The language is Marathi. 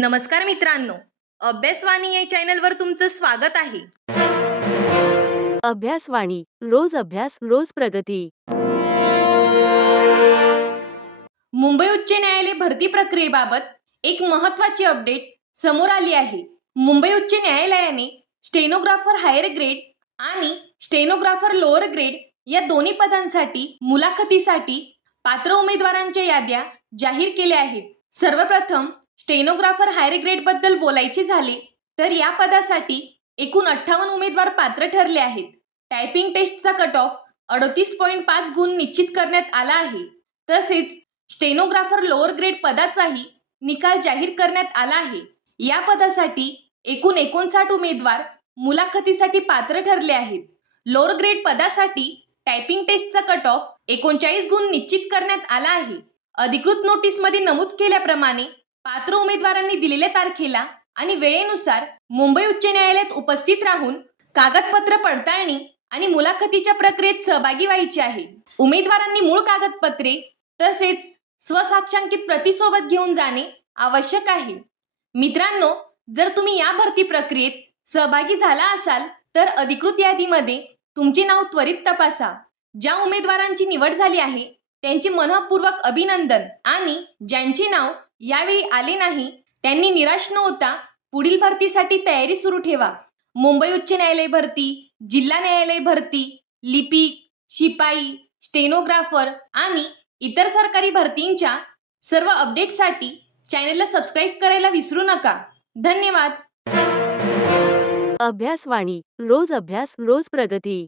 नमस्कार मित्रांनो, अभ्यासवाणी या चॅनलवर तुमचं स्वागत आहे. अभ्यासवाणी रोज अभ्यास रोज प्रगती. मुंबई उच्च न्यायालय भरती प्रक्रियेबाबत एक महत्त्वाची अपडेट समोर आली आहे. मुंबई उच्च न्यायालयाने स्टेनोग्राफर हायर ग्रेड आणि स्टेनोग्राफर लोअर ग्रेड या दोन्ही पदांसाठी मुलाखतीसाठी पात्र उमेदवारांच्या याद्या जाहीर केल्या आहेत. सर्वप्रथम स्टेनोग्राफर हायर ग्रेड बद्दल बोलायचे झाले तर या पदासाठी एकूण 58 उमेदवार पात्र ठरले आहेत. टायपिंग टेस्टचा कट ऑफ 38.5 गुण निश्चित करण्यात आला आहे. तसेच स्टेनोग्राफर लोअर ग्रेड पदाचाही निकाल जाहीर करण्यात आला आहे. या पदासाठी एकूण 59 उमेदवार मुलाखतीसाठी पात्र ठरले आहेत. लोअर ग्रेड पदासाठी टायपिंग टेस्टचा कट ऑफ 39 गुण निश्चित करण्यात आला आहे. अधिकृत नोटीसमध्ये नमूद केल्याप्रमाणे पात्र उमेदवारांनी दिलेल्या तारखेला आणि वेळेनुसार मुंबई उच्च न्यायालयात उपस्थित राहून कागदपत्र पडताळणी आणि मुलाखतीच्या प्रक्रियेत सहभागी व्हायचे आहे. उमेदवारांनी मूळ कागदपत्रे तसेच स्वसाक्षांकित प्रतिसोबत घेऊन जाणे आवश्यक आहे. मित्रांनो, जर तुम्ही या भरती प्रक्रियेत सहभागी झाला असाल तर अधिकृत यादीमध्ये तुमचे नाव त्वरित तपासा. ज्या उमेदवारांची निवड झाली आहे त्यांचे मनःपूर्वक अभिनंदन आणि ज्यांचे नाव यावेळी आले नाही त्यांनी निराश न होता पुढील भरतीसाठी तयारी सुरू ठेवा. मुंबई उच्च न्यायालय भरती, जिल्हा न्यायालय भरती, लिपिक, शिपाई, स्टेनोग्राफर आणि इतर सरकारी भरतींच्या सर्व अपडेटसाठी चॅनलला सबस्क्राईब करायला विसरू नका. धन्यवाद. अभ्यासवाणी रोज अभ्यास रोज प्रगती.